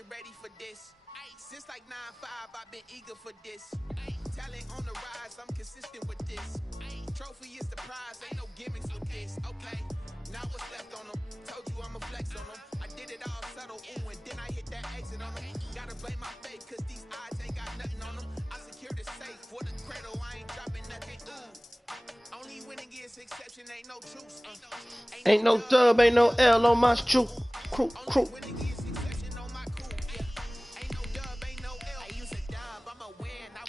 been ready for this. Since like 9-5, I've been eager for this. Talent on the rise, I'm consistent with this. Trophy is the prize, ain't no gimmicks with this. Okay, now what's left on them? Told you I'ma flex on them. I did it all subtle, ooh, and then I hit that exit on them. Gotta blame my faith, cause these eyes ain't got nothing on them. I secured the safe for the cradle, I ain't dropping nothing, ooh. Only winning is exception, ain't no truce. Ain't no dub, ain't no L on my crew.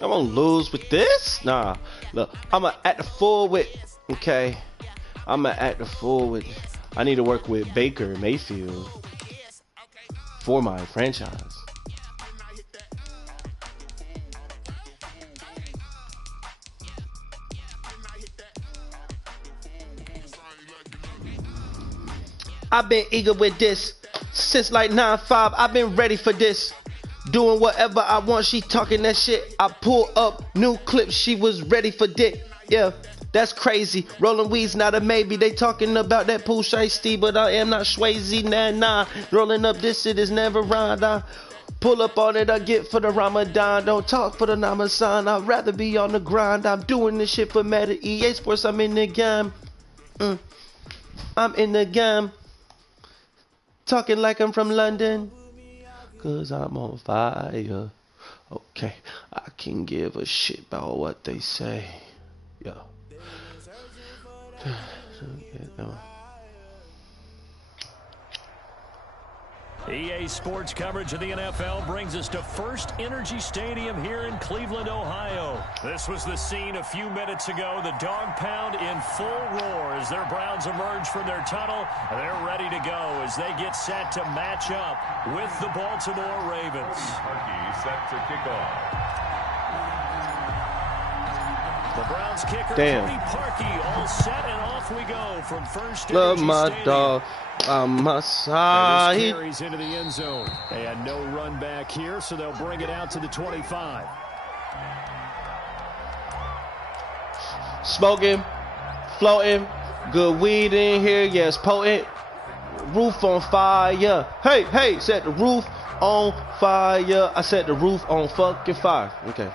I'm gonna lose with this? Nah, look, I'ma act the fool with, okay. I'ma act the fool with, I need to work with Baker Mayfield for my franchise. I've been eager with this since like 9-5. I've been ready for this. Doing whatever I want. She talking that shit. I pull up new clips. She was ready for dick. Yeah, that's crazy. Rolling weeds, not a maybe. They talking about that pool shiesty, but I am not Swayze. Nah. Rolling up this shit is never rhymed. I pull up on it. I get for the Ramadan. Don't talk for the Namasan. I'd rather be on the grind. I'm doing this shit for Meta EA Sports. I'm in the game. I'm in the game. Talking like I'm from London. Cause I'm on fire. Okay, I can give a shit about what they say. Yeah. EA Sports coverage of the NFL brings us to First Energy Stadium here in Cleveland, Ohio. This was the scene a few minutes ago. The dog pound in full roar as their Browns emerge from their tunnel. They're ready to go as they get set to match up with the Baltimore Ravens. Set to kick off. The Browns kicker, Cody Parkey, all set, and off we go from First Energy Love my Stadium. dog on my side. And this carries into the end zone. They had no run back here, so they'll bring it out to the 25. Smoking, floating, good weed in here, yes, potent. Roof on fire. Hey, set the roof on fire. I set the roof on fucking fire. Okay.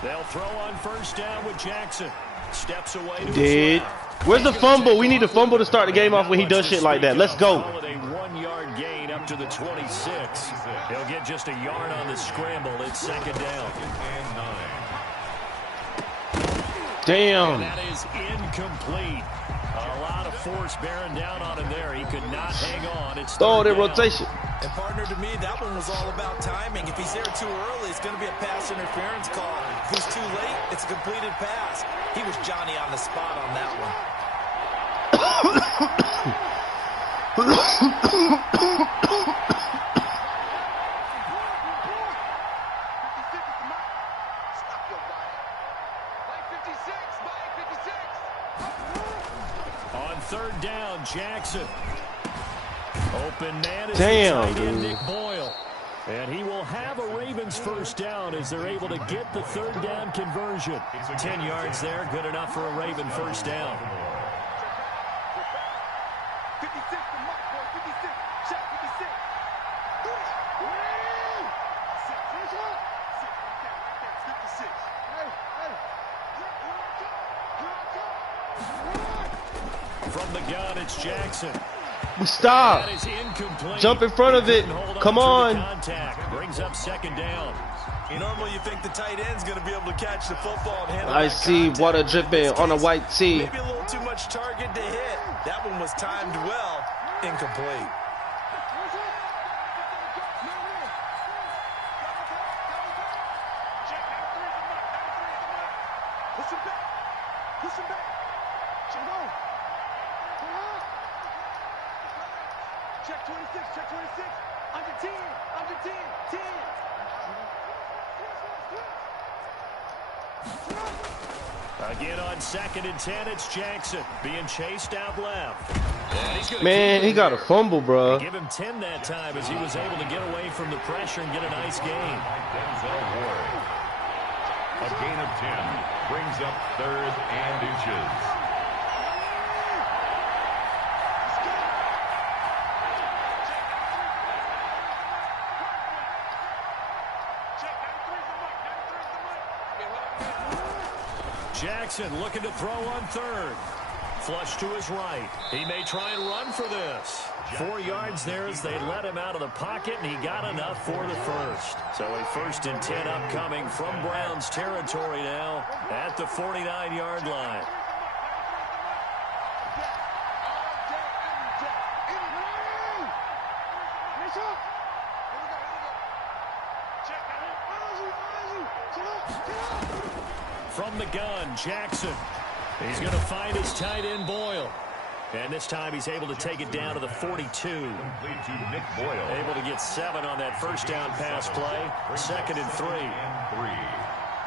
They'll throw on first down with Jackson. Steps away to Did. Where's the fumble? We need a fumble to start the game off when he does shit like that. Let's go. A 1-yard gain up to the 26. He'll get just a yard on the scramble. It's second down. Damn. And that is incomplete. A lot of force bearing down on him there. He could not hang on. It's throw the rotation. And partner, to me, that one was all about timing. If he's there too early, it's going to be a pass interference call. If he's too late, it's a completed pass. He was Johnny on the spot on that one. On third down, Jackson. Open man is damn, dude. Nick Boyle. And he will have a Ravens first down as they're able to get the third down conversion. 10 yards there, good enough for a Raven first down. From the gun, it's Jackson. Stop. Jump in front of it. Come on. Brings up second down. Normally you think the tight end's going to be able to catch the football and handle I that see contact. water dripping on a white tee. Maybe a little too much target to hit. That one was timed well. Incomplete. Check 26, check 26. Under 10, under 10, 10. Again on second and 10, it's Jackson being chased out left. Man, he got a fumble, bro. Give him 10 that time as he was able to get away from the pressure and get a nice gain. A gain of 10 brings up 3rd and inches. Jackson looking to throw on 3rd. Flush to his right. He may try and run for this. 4 yards there as they let him out of the pocket, and he got enough for the first. So a 1st and 10 upcoming from Browns territory now at the 49-yard line. From the gun, Jackson. He's going to find his tight end, Boyle. And this time he's able to take it down to the 42. Complete to Nick Boyle. Able to get 7 on that first down pass play. 2nd and 3.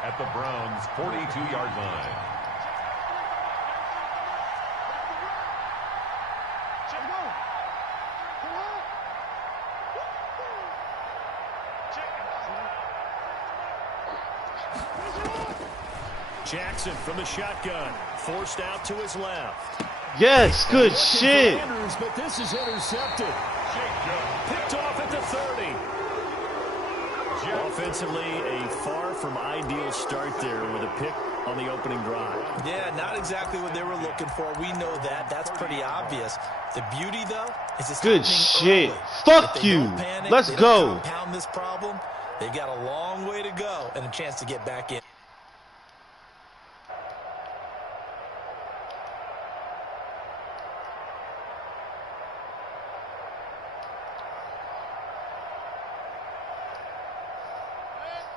At the Browns' 42-yard line. Jackson from the shotgun. Forced out to his left. Yes, good shit. Andrews, but this is intercepted. Picked off at the 30. Offensively, a far from ideal start there with a pick on the opening drive. Yeah, not exactly what they were looking for. We know that. That's pretty obvious. The beauty, though, is it's good shit. Early. Fuck you. Panic, let's go. Compound this problem. They've got a long way to go and a chance to get back in.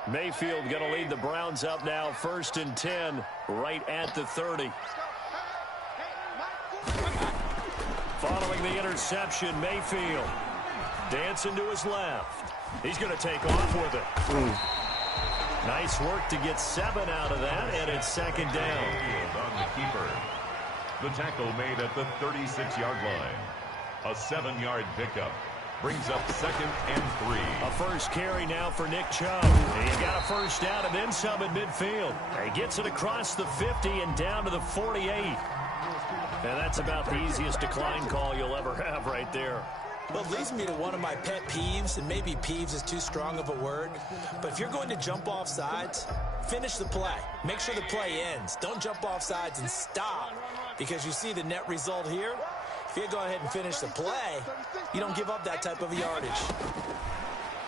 Mayfield going to lead the Browns up now, 1st and 10, right at the 30. Following the interception, Mayfield dancing to his left. He's going to take off with it. Nice work to get 7 out of that, and it's 2nd down. On the keeper. The tackle made at the 36-yard line. A 7-yard pickup. Brings up 2nd and 3. A first carry now for Nick Chubb. He got a first down and then some at midfield. He gets it across the 50 and down to the 48. And that's about the easiest decline call you'll ever have right there. Well, it leads me to one of my pet peeves, and maybe peeves is too strong of a word, but if you're going to jump off sides, finish the play. Make sure the play ends. Don't jump off sides and stop, because you see the net result here. If you go ahead and finish the play, you don't give up that type of yardage.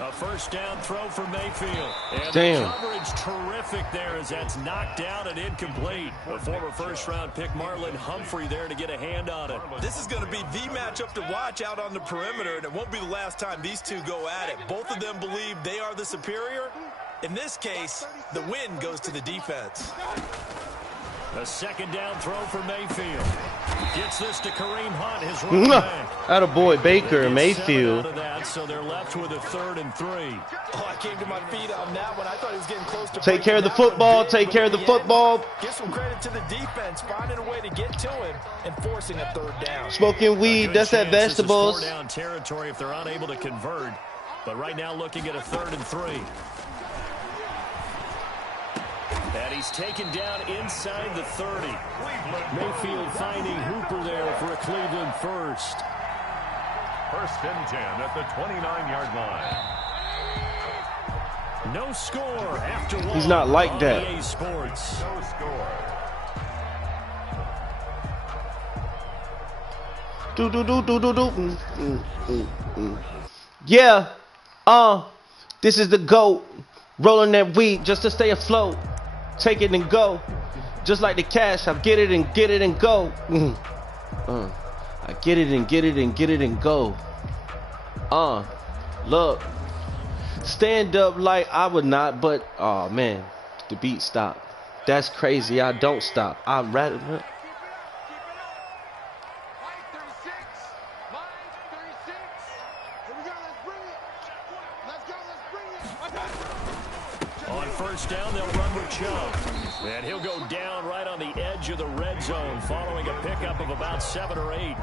A first down throw for Mayfield. And damn. The coverage terrific there as that's knocked down and incomplete. A former first-round pick, Marlon Humphrey, there to get a hand on it. This is going to be the matchup to watch out on the perimeter, and it won't be the last time these two go at it. Both of them believe they are the superior. In this case, the win goes to the defense. A 2nd down throw for Mayfield. Gets this to Kareem Hunt, his running back. Attaboy Baker and Mayfield. That, so they're left with a 3rd and 3. Oh, I came to my feet on that one. I thought he was getting close to take care of the football. Take care of the football. Give some credit to the defense, finding a way to get to him and forcing a 3rd down. Smoking weed, that's that vegetables. 4 down territory if they're unable to convert. But right now looking at a 3rd and 3. And he's taken down inside the 30. Mayfield finding Hooper there for a Cleveland first. 1st and 10 at the 29-yard line. No score after one. He's not like that. EA Sports. No score. Yeah. This is the GOAT. Rolling that weed just to stay afloat. Take it and go. Just like the cash, I get it and go. I get it and get it and go. Look. Stand up like I would not, but oh man, the beat stopped. That's crazy. I don't stop. I'd rather. On first down, they'll run with Chubb. And he'll go down right on the edge of the red zone following a pickup of about 7 or 8.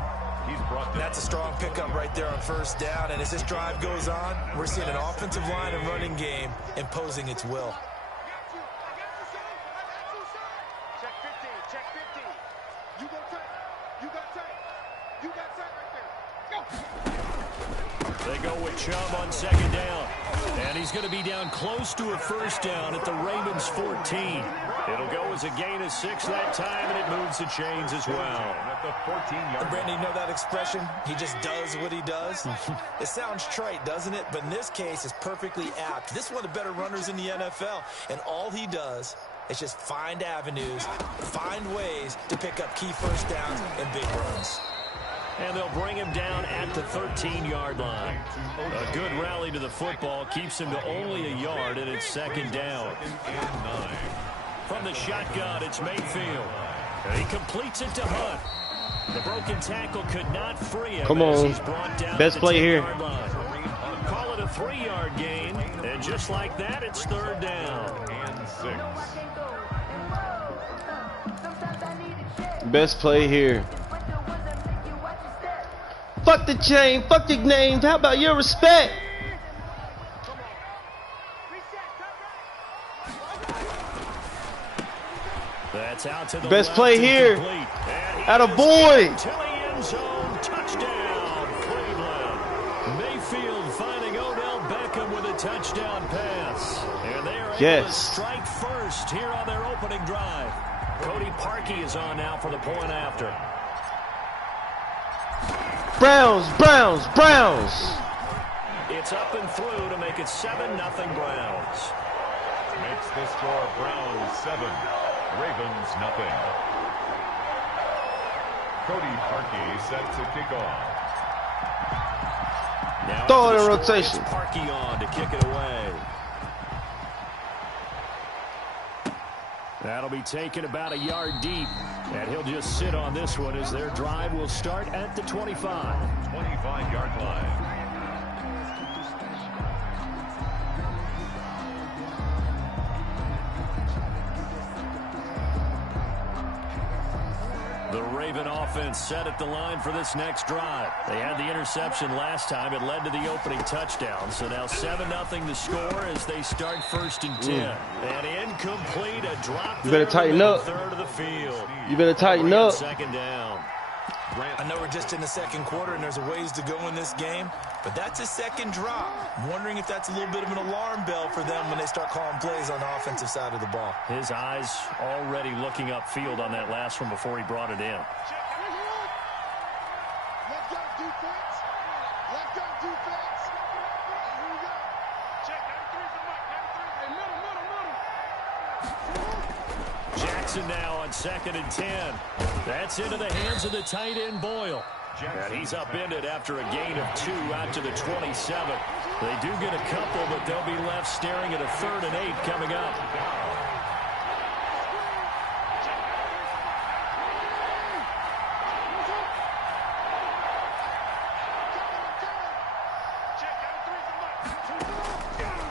That's a strong pickup right there on first down. And as this drive goes on, we're seeing an offensive line and running game imposing its will. go with Chubb on second down. And he's going to be down close to a first down at the Ravens 14. It'll go as a gain of 6 that time, and it moves the chains as well. Brandon, you know that expression? He just does what he does? It sounds trite, doesn't it? But in this case, it's perfectly apt. This is one of the better runners in the NFL, and all he does is just find avenues, find ways to pick up key first downs and big runs. And they'll bring him down at the 13-yard line. A good rally to the football keeps him to only a yard, and it's second down. From the shotgun, it's Mayfield. And he completes it to Hunt. The broken tackle could not free him. Come on. He's brought down Best play here. line. Call it a 3-yard gain, and just like that, it's third down. And 6. Best play here. Fuck the chain, fuck your names. How about your respect? That's out to the Best left, play here. Atta boy. To the end zone. Touchdown, Cleveland. Mayfield finding Odell Beckham with a touchdown pass. And they are able to strike first here on their opening drive. Cody Parkey is on now for the point after. Browns, Browns, Browns. It's up and through to make it 7-0 Browns. Makes the score Browns 7, Ravens nothing. Cody Parkey set to kick off. Now throw it in rotation. Parkey on to kick it away. That'll be taken about a yard deep, and he'll just sit on this one as their drive will start at the 25. 25-yard line. The Raven offense set at the line for this next drive. They had the interception last time. It led to the opening touchdown. So now 7-0 the score as they start 1st and 10. And incomplete, a drop. You better tighten up. Third of the field. You better tighten up. Second down. I know we're just in the second quarter and there's a ways to go in this game, but that's a second drop. I'm wondering if that's a little bit of an alarm bell for them when they start calling plays on the offensive side of the ball. His eyes already looking upfield on that last one before he brought it in. Jackson now on 2nd and 10. That's into the hands of the tight end Boyle. And he's upended after a gain of 2 out to the 27. They do get a couple, but they'll be left staring at a 3rd and 8 coming up.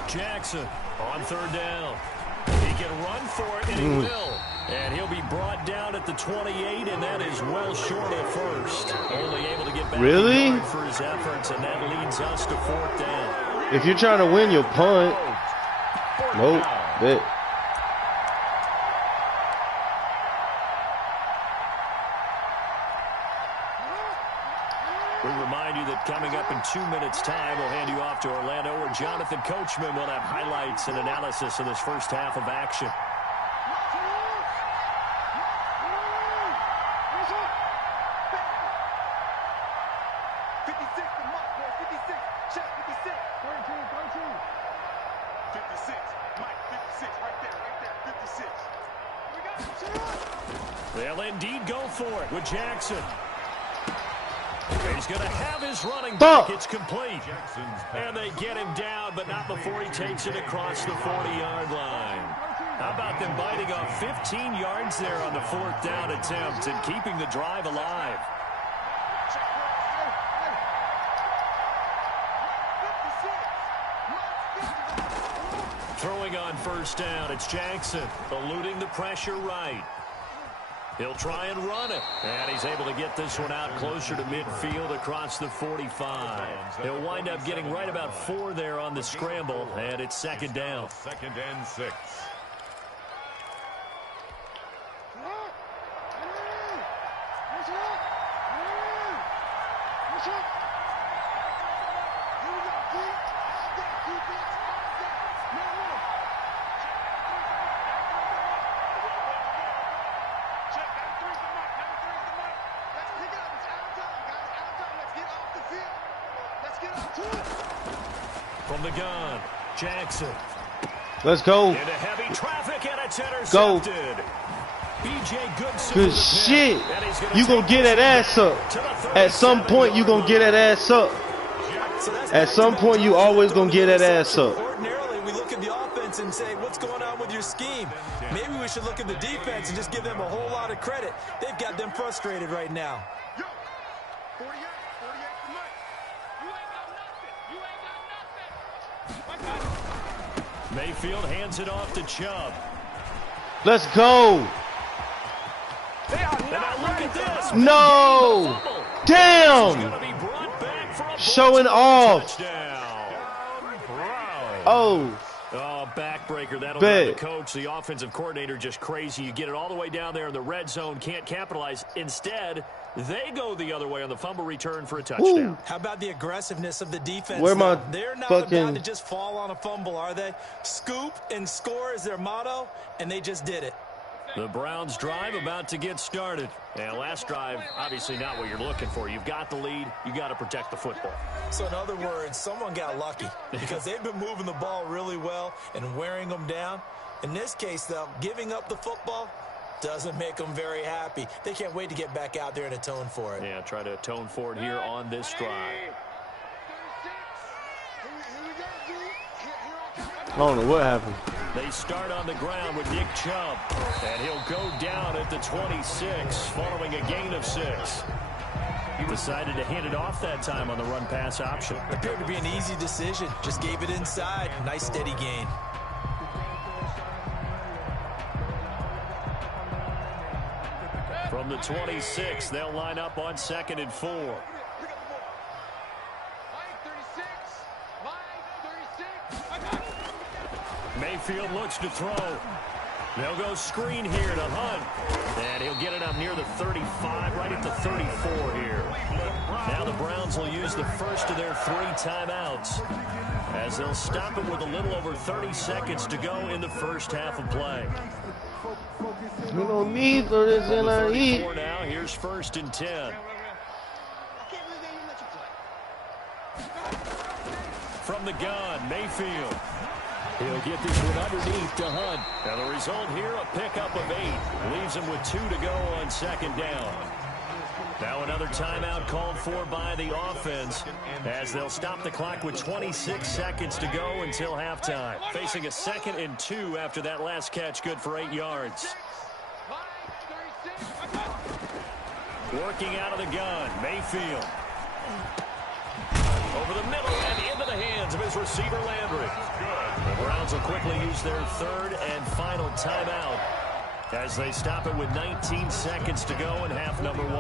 Jackson on 3rd down. He can run for it, and he will. And he'll be brought down at the 28, and that is well short of first. Only able to get back for his efforts, and that leads us to 4th down. If you're trying to win, you'll punt. Nope. Bet. We remind you that coming up in 2 minutes' time, we'll hand you off to Orlando, where Jonathan Coachman will have highlights and analysis of this first half of action. They'll indeed go for it with Jackson. He's going to have his running back. It's complete. And they get him down, but not before he takes it across the 40-yard line. How about them biting off 15 yards there on the 4th down attempt and keeping the drive alive? Throwing on 1st down, it's Jackson, eluding the pressure right. He'll try and run it, and he's able to get this one out closer to midfield across the 45. He'll wind up getting right about 4 there on the scramble, and it's 2nd down. 2nd and 6. From the gun, Jackson. Let's go. Into heavy traffic, and it's Go. intercepted. Good shit. You gonna get that ass up. At some point, you gonna get that ass up. At some point, you always gonna get that ass up. Ordinarily, we look at the offense and say, what's going on with your scheme? Maybe we should look at the defense and just give them a whole lot of credit. They've got them frustrated right now. Yo, 48 for money. You ain't got nothing. Mayfield hands it off to Chubb. Let's go. And now look at this. No. Damn. Showing off. Oh. Oh, backbreaker. That'll drive the coach, the offensive coordinator, just crazy. You get it all the way down there in the red zone, can't capitalize. Instead, they go the other way on the fumble return for a touchdown. Woo. How about the aggressiveness of the defense? Where my They're not fucking... about to just fall on a fumble, are they? Scoop and score is their motto, and they just did it. The Browns drive about to get started. And last drive, obviously not what you're looking for. You've got the lead. You got to protect the football. So in other words, someone got lucky because they've been moving the ball really well and wearing them down. In this case, though, giving up the football doesn't make them very happy. They can't wait to get back out there and atone for it. Yeah, try to atone for it here on this drive. I don't know what happened. They start on the ground with Nick Chubb, and he'll go down at the 26 following a gain of 6. He decided to hand it off that time on the run-pass option. Appeared to be an easy decision. Just gave it inside. Nice steady gain. From the 26, they'll line up on 2nd and 4. Mayfield looks to throw. They'll go screen here to Hunt. And he'll get it up near the 35, right at the 34 here. Now the Browns will use the first of their 3 timeouts, as they'll stop it with a little over 30 seconds to go in the first half of play. We don't need for this NIE. Now, here's 1st and 10. From the gun, Mayfield. He'll get this one underneath to Hunt. And the result here, a pickup of 8. Leaves him with 2 to go on 2nd down. Now another timeout called for by the offense, as they'll stop the clock with 26 seconds to go until halftime. Facing a 2nd and 2 after that last catch, good for 8 yards. Working out of the gun, Mayfield. Over the middle and into the hands of his receiver, Landry. The Browns will quickly use their 3rd and final timeout, as they stop it with 19 seconds to go in half number 1.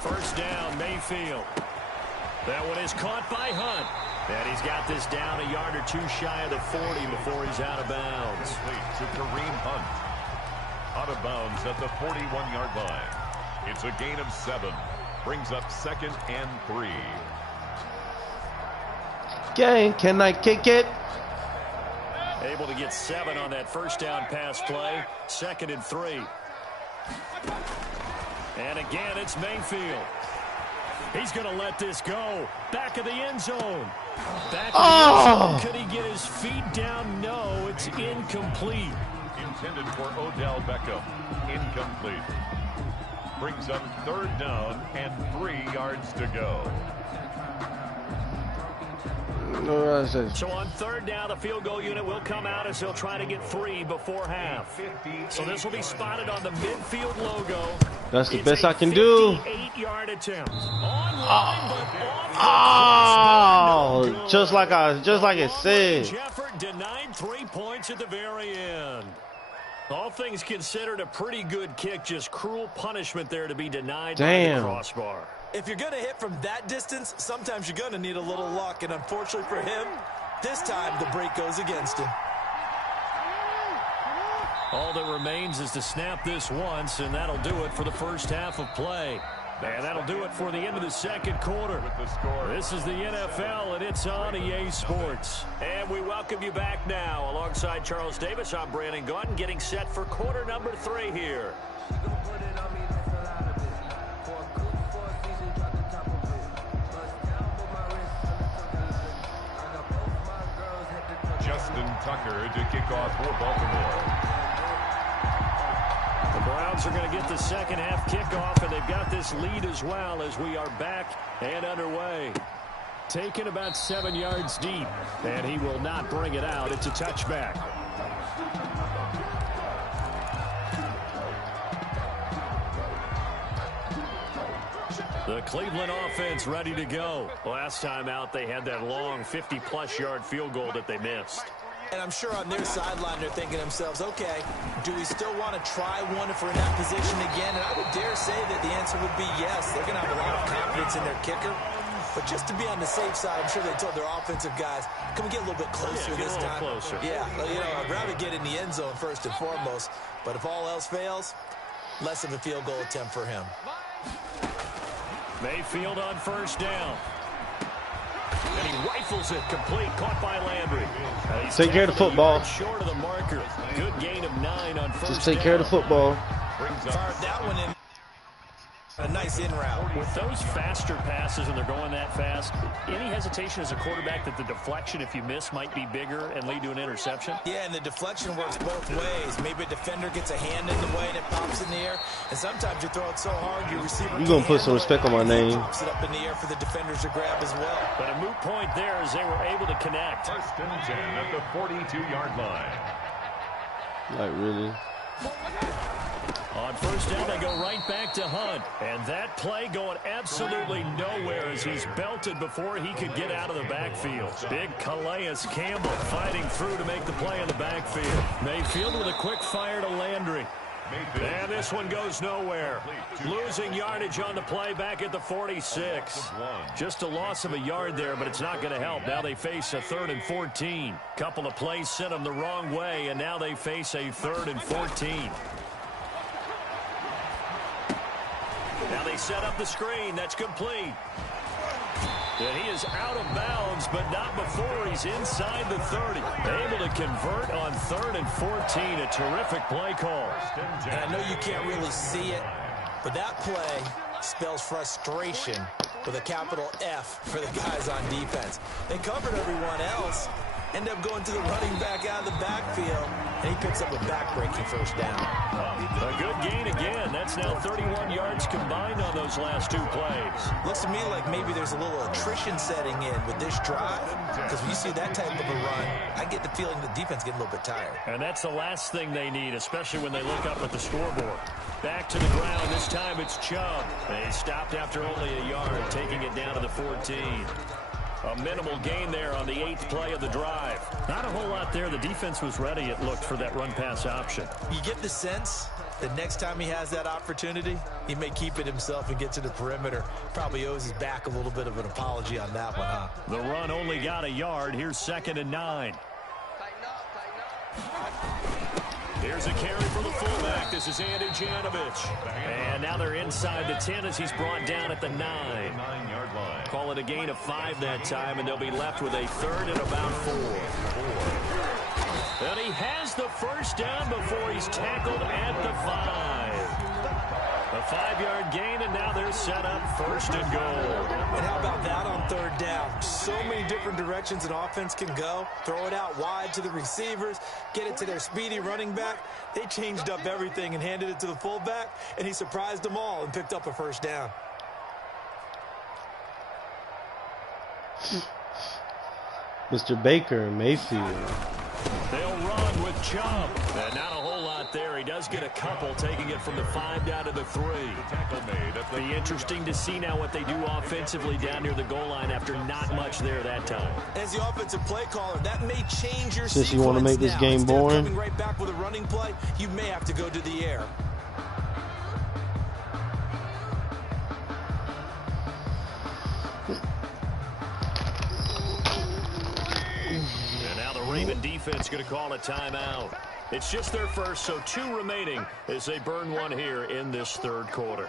First down, Mayfield. That one is caught by Hunt. And he's got this down a yard or 2 shy of the 40 before he's out of bounds. To Kareem Hunt. Out of bounds at the 41-yard line. It's a gain of 7. Brings up 2nd and 3. Gang, can I kick it? Able to get 7 on that first down pass play. 2nd and 3. And again, it's Mayfield. He's going to let this go. Back of the end zone. Back of the end zone. Could he get his feet down? No, it's incomplete. Intended for Odell Beckham. Incomplete. Brings up 3rd down and 3 yards to go. So on 3rd down, the field goal unit will come out as he'll try to get 3 before half. So this will be spotted on the midfield logo. That's the best I can do. 58-yard attempt. Just like it said. Jefford denied 3 points at the very end. All things considered, a pretty good kick. Just cruel punishment there to be denied by the crossbar. If you're going to hit from that distance, sometimes you're going to need a little luck. And unfortunately for him, this time the break goes against him. All that remains is to snap this once, and that'll do it for the first half of play. And that'll do it for the end of the second quarter. This is the NFL, and it's on EA Sports. And we welcome you back now. Alongside Charles Davis, I'm Brandon Gaudin, getting set for quarter number 3 here. Justin Tucker to kick off for Baltimore. The Browns are going to get the second half kickoff, and they've got this lead as well as we are back and underway. Taken about 7 yards deep, and he will not bring it out. It's a touchback. The Cleveland offense ready to go. Last time out, they had that long 50-plus yard field goal that they missed. And I'm sure on their sideline they're thinking to themselves, okay, do we still want to try one if we're in that position again? And I would dare say that the answer would be yes. They're going to have a lot of confidence in their kicker. But just to be on the safe side, I'm sure they told their offensive guys, can we get a little bit closer this time? Closer. Yeah, well, you know, I'd rather get in the end zone first and foremost. But if all else fails, less of a field goal attempt for him. Mayfield on first down. And he rifles it complete, caught by Landry. Take care of the football. Short of the marker. Good gain of 9 on first down. Just take care of the football. Fired that one in. A nice in route. With those faster passes and they're going that fast, any hesitation as a quarterback that the deflection, if you miss, might be bigger and lead to an interception? Yeah, and the deflection works both ways. Maybe a defender gets a hand in the way and it pops in the air. And sometimes you throw it so hard, your receiver You're going to put some respect on my name. Pops it up in the air for the defenders to grab as well. But a moot point there as they were able to connect. First and 10 at the 42-yard line. Like, really? On first down, they go right back to Hunt. And that play going absolutely nowhere as he's belted before he could get out of the backfield. Big Calais Campbell fighting through to make the play in the backfield. Mayfield with a quick fire to Landry. And this one goes nowhere. Losing yardage on the play back at the 46. Just a loss of a yard there, but it's not going to help. Now they face a 3rd and 14. Couple of plays sent them the wrong way, and now they face a 3rd and 14. Now they set up the screen. That's complete. And he is out of bounds, but not before he's inside the 30. Able to convert on 3rd and 14. A terrific play call. And I know you can't really see it, but that play spells frustration with a capital F for the guys on defense. They covered everyone else. End up going to the running back out of the backfield, and he picks up a back-breaking first down. A good gain again. That's now 31 yards combined on those last 2 plays. Looks to me like maybe there's a little attrition setting in with this drive, because when you see that type of a run, I get the feeling the defense getting a little bit tired. And that's the last thing they need, especially when they look up at the scoreboard. Back to the ground. This time it's Chubb. They stopped after only a yard, taking it down to the 14. A minimal gain there on the 8th play of the drive. Not a whole lot there. The defense was ready, it looked, for that run-pass option. You get the sense that next time he has that opportunity, he may keep it himself and get to the perimeter. Probably owes his back a little bit of an apology on that one, huh? The run only got a yard. Here's 2nd and 9. Here's a carry for the fullback. This is Andy Janovich. And now they're inside the 10 as he's brought down at the 9-yard line. Call it a gain of 5 that time, and they'll be left with a 3rd and about 4. And he has the first down before he's tackled at the 5. A 5-yard gain, and now they're set up 1st and goal. And how about that on 3rd down? So many different directions an offense can go. Throw it out wide to the receivers, get it to their speedy running back. They changed up everything and handed it to the fullback, and he surprised them all and picked up a 1st down. Mr. Baker Mayfield. They'll run with Chubb. And not a whole lot there. He does get a couple, taking it from the 5 down to the 3. Be interesting to see now what they do offensively down near the goal line after not much there that time. As the offensive play caller, that may change your Since you want to make this game boring. Coming right back with a running play, you may have to go to the air. Raven defense going to call a timeout. It's just their first, so 2 remaining as they burn one here in this 3rd quarter.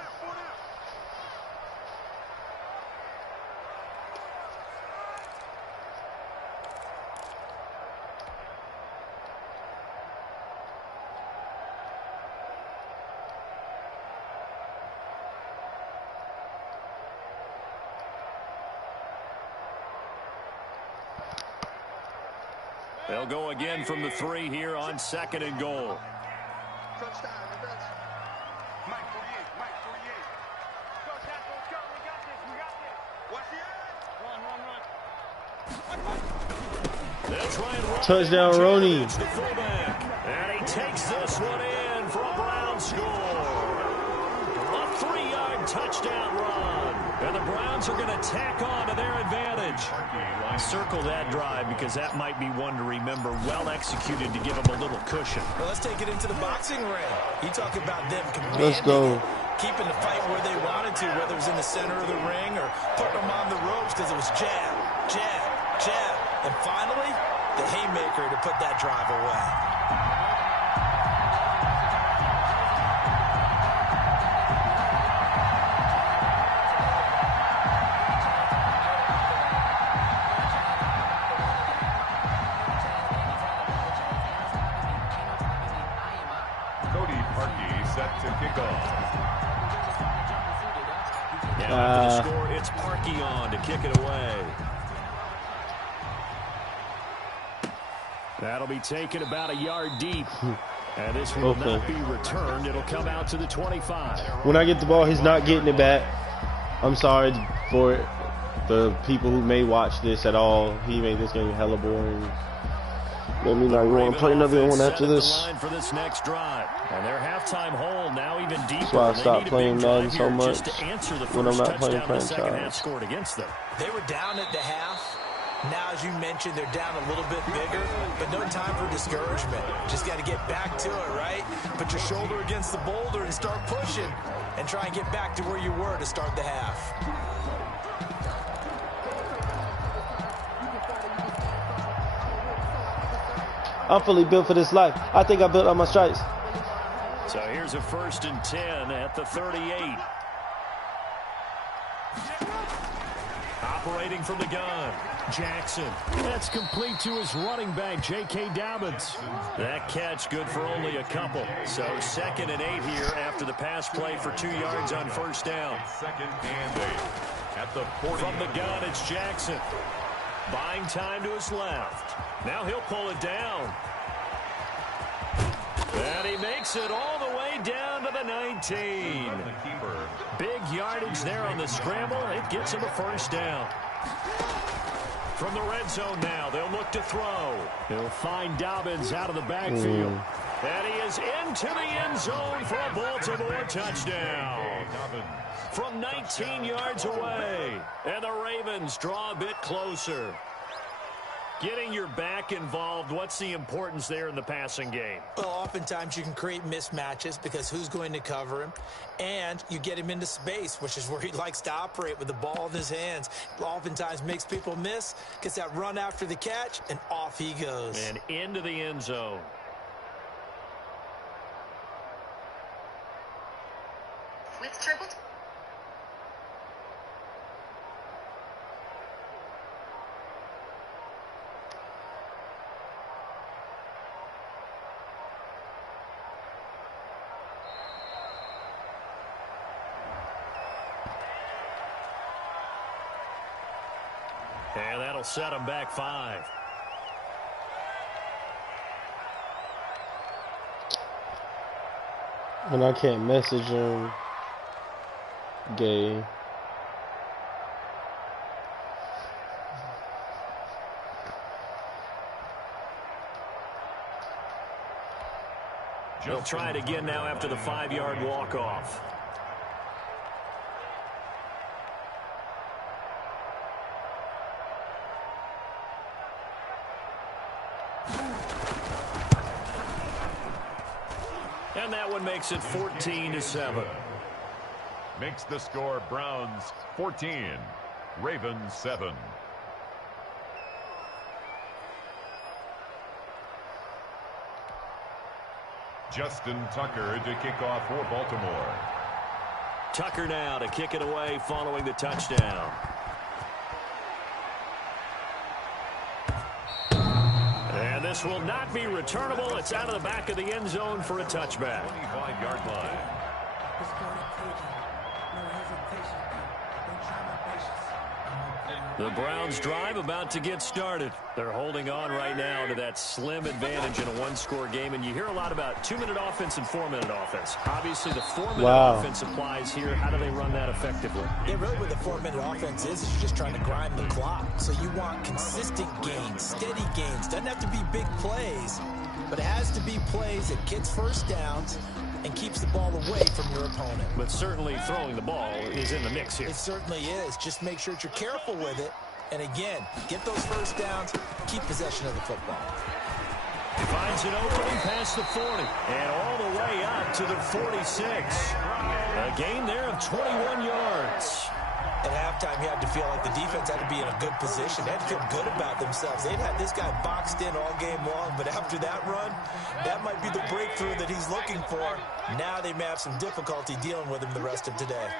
They'll go again from the 3 here on 2nd and goal. Touchdown, defense. Mike 48, Mike 48. Go, Tackle, let's go. We got this, we got this. Watch the They'll try and run. Touchdown, Roney. It's the fullback. And he takes this one in for a Brown score. A 3-yard touchdown run. And the Browns are going to tack on to their advantage. Circle that drive because that might be one to remember. Well executed to give them a little cushion. Well, let's take it into the boxing ring. You talk about them commanding Let's go. it, keeping the fight where they wanted to, whether it was in the center of the ring or putting them on the ropes because it was jab, jab, jab. And finally, the haymaker to put that drive away. Set to kick off. Now after the score, it's Parkey on to kick it away. That'll be taken about a yard deep. And this will not be returned. It'll come out to the 25. When I get the ball, he's not getting it back. I'm sorry for the people who may watch this at all. He made this game hella boring. Made me not want to play another one after this. For this next drive. And their halftime hole now even deeper. That's why I stopped playing Madden so much when I'm not playing franchise. Scored against them. They were down at the half. Now, as you mentioned, they're down a little bit bigger, but no time for discouragement. Just got to get back to it, right? Put your shoulder against the boulder and start pushing and try and get back to where you were to start the half. I'm fully built for this life. I think I built on my stripes. So here's a 1st and 10 at the 38. Operating from the gun, Jackson. That's complete to his running back, J.K. Dobbins. That catch good for only a couple. So 2nd and 8 here after the pass play for 2 yards on 1st down. 2nd and 8 at the 40. From the gun, it's Jackson. Buying time to his left. Now he'll pull it down. And he makes it all the way down to the 19. Big yardage there on the scramble. It gets him a 1st down. From the red zone now, they'll look to throw. He'll find Dobbins out of the backfield. And he is into the end zone for a Baltimore touchdown. From 19 yards away. And the Ravens draw a bit closer. Getting your back involved, what's the importance there in the passing game? Well, oftentimes you can create mismatches because who's going to cover him? And you get him into space, which is where he likes to operate with the ball in his hands. Oftentimes makes people miss, gets that run after the catch, and off he goes. And into the end zone. With triple. And that'll set him back 5. And I can't message him. Gay. They'll try it again now after the 5-yard walk-off. And that one makes it 14-7. Makes the score Browns 14, Ravens 7. Justin Tucker to kick off for Baltimore. Tucker now to kick it away following the touchdown. And this will not be returnable. It's out of the back of the end zone for a touchback. 25-yard line. The Browns drive about to get started. They're holding on right now to that slim advantage in a one-score game, and you hear a lot about 2-minute offense and 4-minute offense. Obviously, the 4-minute offense applies here. How do they run that effectively? Yeah, really what the 4-minute offense is you're just trying to grind the clock. So you want consistent gains, steady gains. Doesn't have to be big plays, but it has to be plays that gets first downs and keeps the ball away from your opponent. But certainly throwing the ball is in the mix here. It certainly is. Just make sure that you're careful with it. And again, get those first downs, keep possession of the football. Finds an opening past the 40 and all the way up to the 46. A gain there of 21 yards. At halftime, you had to feel like the defense had to be in a good position. They had to feel good about themselves. They'd had this guy boxed in all game long, but after that run, that might be the breakthrough that he's looking for. Now they may have some difficulty dealing with him the rest of today.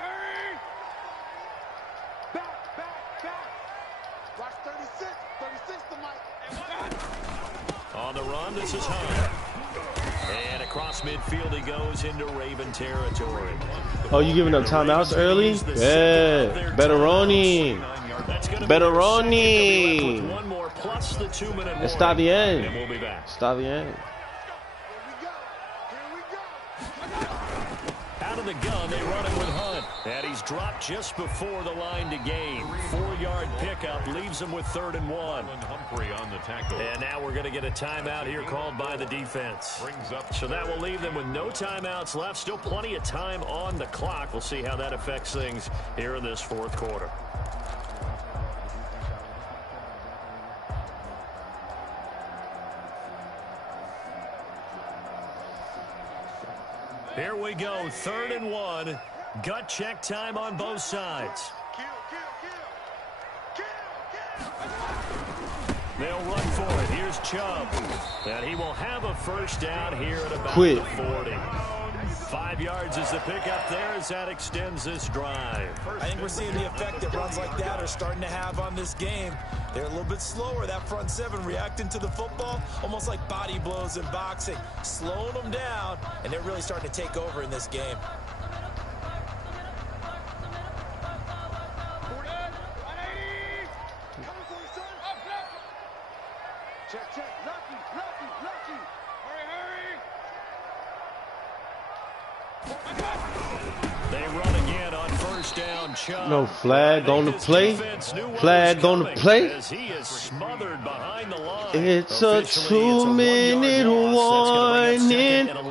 Watch 36 to Mike. On the run, this is Hunt. And across midfield he goes into Raven territory. Oh, you giving up timeouts early? Yeah. Betteroni. Betteroni. One more plus the 2-minute warning. Está bien. And we'll be back. Está bien. Here we go. Out of the gun, they run it with Hunt. And he's dropped just before the line to gain. 4-yard pickup leaves him with 3rd and 1. Humphrey on the tackle. And now we're going to get a timeout here called by the defense. So that will leave them with no timeouts left. Still plenty of time on the clock. We'll see how that affects things here in this 4th quarter. Here we go, 3rd and 1. Gut check time on both sides. They'll run for it. Here's Chubb. And he will have a first down here at about the 40. 5 yards is the pickup there as that extends this drive. I think we're seeing the effect that runs like that are starting to have on this game. They're a little bit slower, that front seven, reacting to the football, almost like body blows in boxing, slowing them down, and they're really starting to take over in this game. Check. Lucky. Hurry. They run again on first down. Chubb. No flag on the play. Flag on the play. As he is smothered behind the line. It's a 2-minute warning. At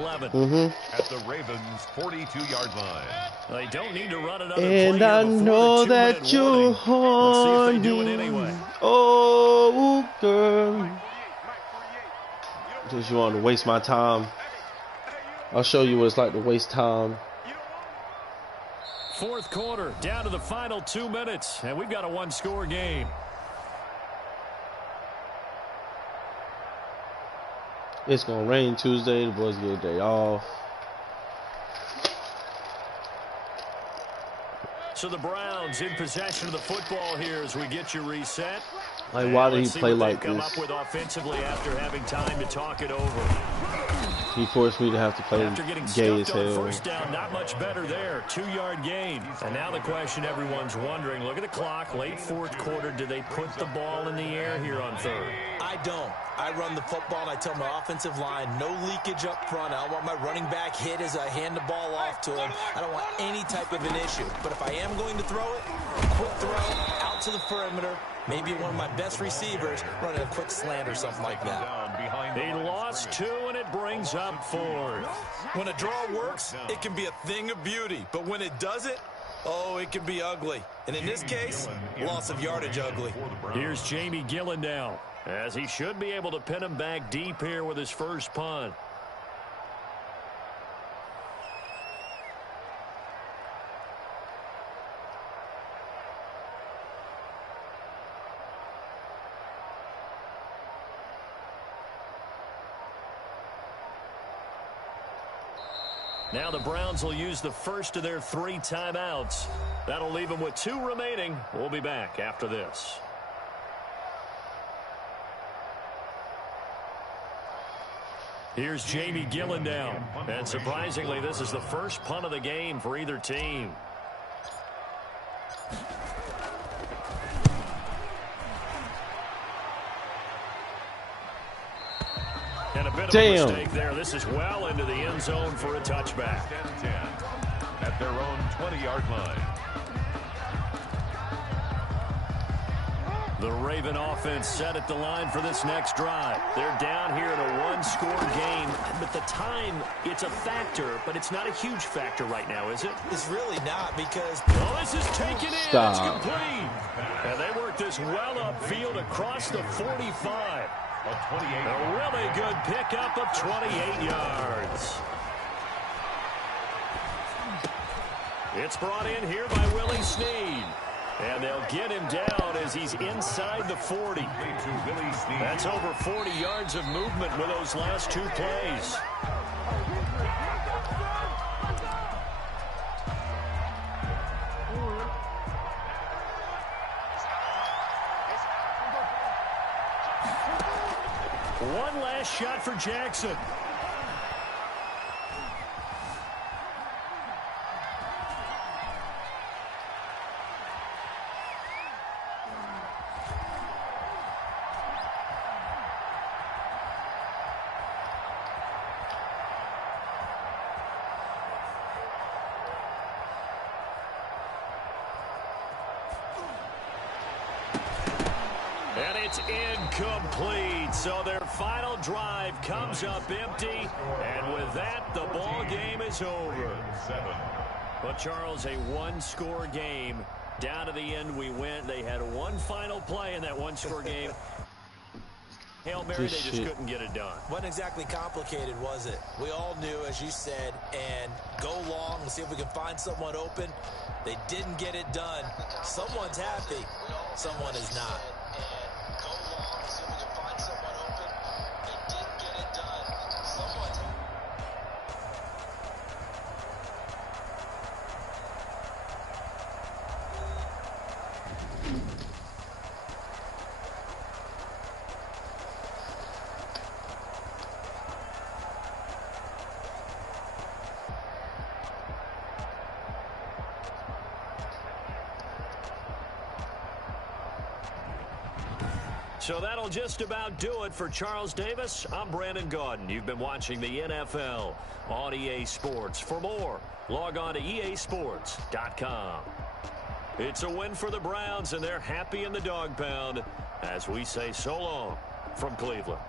the Ravens' 42-yard line. They don't need to run another And play I here know before the that 2-minute you're warning. Let's see if they do it horny. anyway. Oh, girl. Just you want to waste my time. I'll show you what it's like to waste time. 4th quarter, down to the final 2 minutes, and we've got a 1-score game. It's going to rain Tuesday. The boys get a day off. So the Browns in possession of the football here as we get you reset. Like, why did he play like come this? up with offensively after having time to talk it over. He forced me to have to play After getting gay as stuffed on hell. first down, not much better there. 2-yard gain. And now the question everyone's wondering, look at the clock, late 4th quarter, do they put the ball in the air here on 3rd? I don't. I run the football, and I tell my offensive line, no leakage up front. I don't want my running back hit as I hand the ball off to him. I don't want any type of an issue. But if I am going to throw it, quick throw, out to the perimeter, maybe one of my best receivers running a quick slant or something like that. He lost 2, and it brings up 4th. When a draw works, it can be a thing of beauty. But when it doesn't, oh, it can be ugly. And in this case, loss of yardage ugly. Here's Jamie Gillen now, as he should be able to pin him back deep here with his first punt. Now the Browns will use the first of their 3 timeouts. That'll leave them with 2 remaining. We'll be back after this. Here's Jamie Gillen down. And surprisingly, this is the first punt of the game for either team. And a bit of a Damn. mistake there. This is well into the end zone for a touchback. 10 at their own 20-yard line. The Raven offense set at the line for this next drive. They're down here in a one-score game, but the time, it's a factor, but it's not a huge factor right now, is it? It's really not because... Oh, this is taken in. Stop. It's complete. And they work this well upfield across the 45. A really good pickup of 28 yards. It's brought in here by Willie Snead. And they'll get him down as he's inside the 40. That's over 40 yards of movement with those last two plays. One last shot for Jackson. And it's incomplete. So their final drive comes up empty. And with that, the ball game is over. But, Charles, a one-score game. Down to the end we went. They had one final play in that one-score game. Hail Mary, they just couldn't get it done. Wasn't exactly complicated, was it? We all knew, as you said, and go long and see if we can find someone open. They didn't get it done. Someone's happy. Someone is not. So that'll just about do it for Charles Davis. I'm Brandon Gaudin. You've been watching the NFL on EA Sports. For more, log on to easports.com. It's a win for the Browns, and they're happy in the dog pound as we say so long from Cleveland.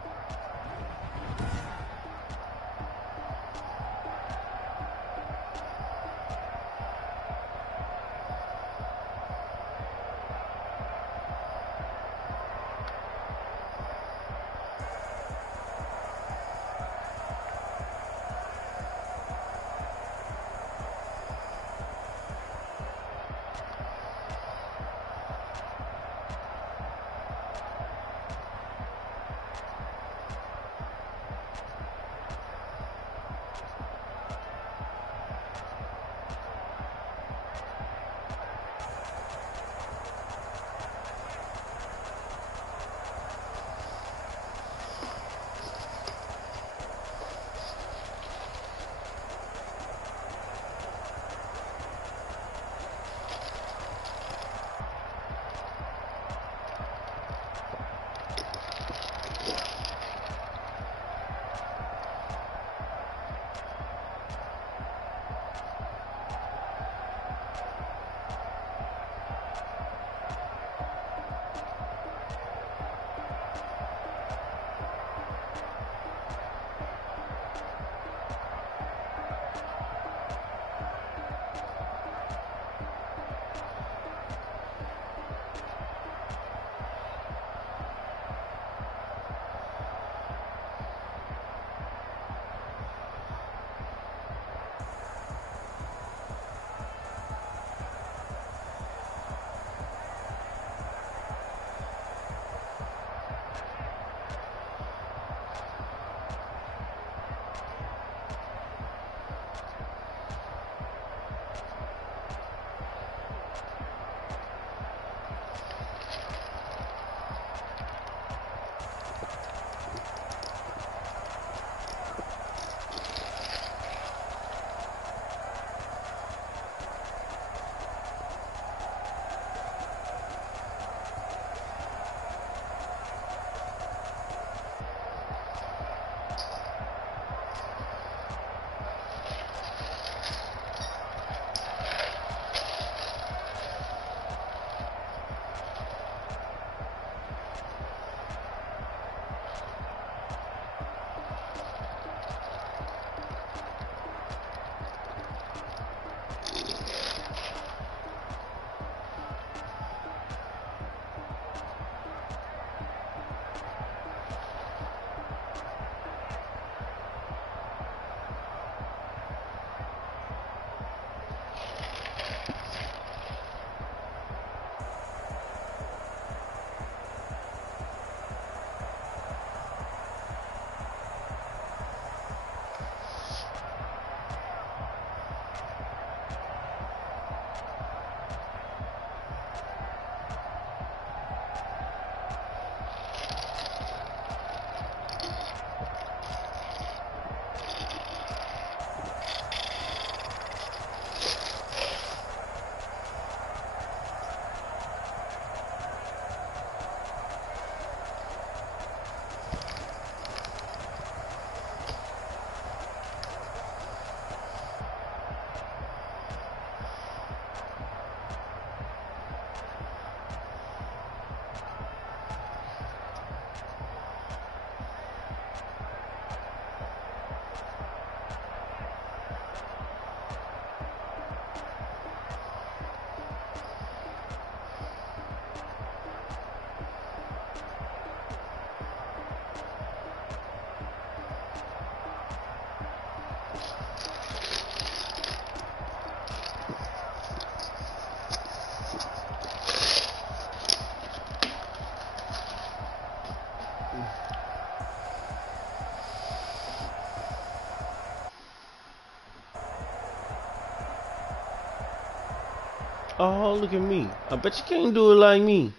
Oh, look at me. I bet you can't do it like me.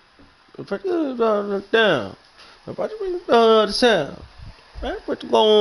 If I do it down. If I bring the sound. Right? What you going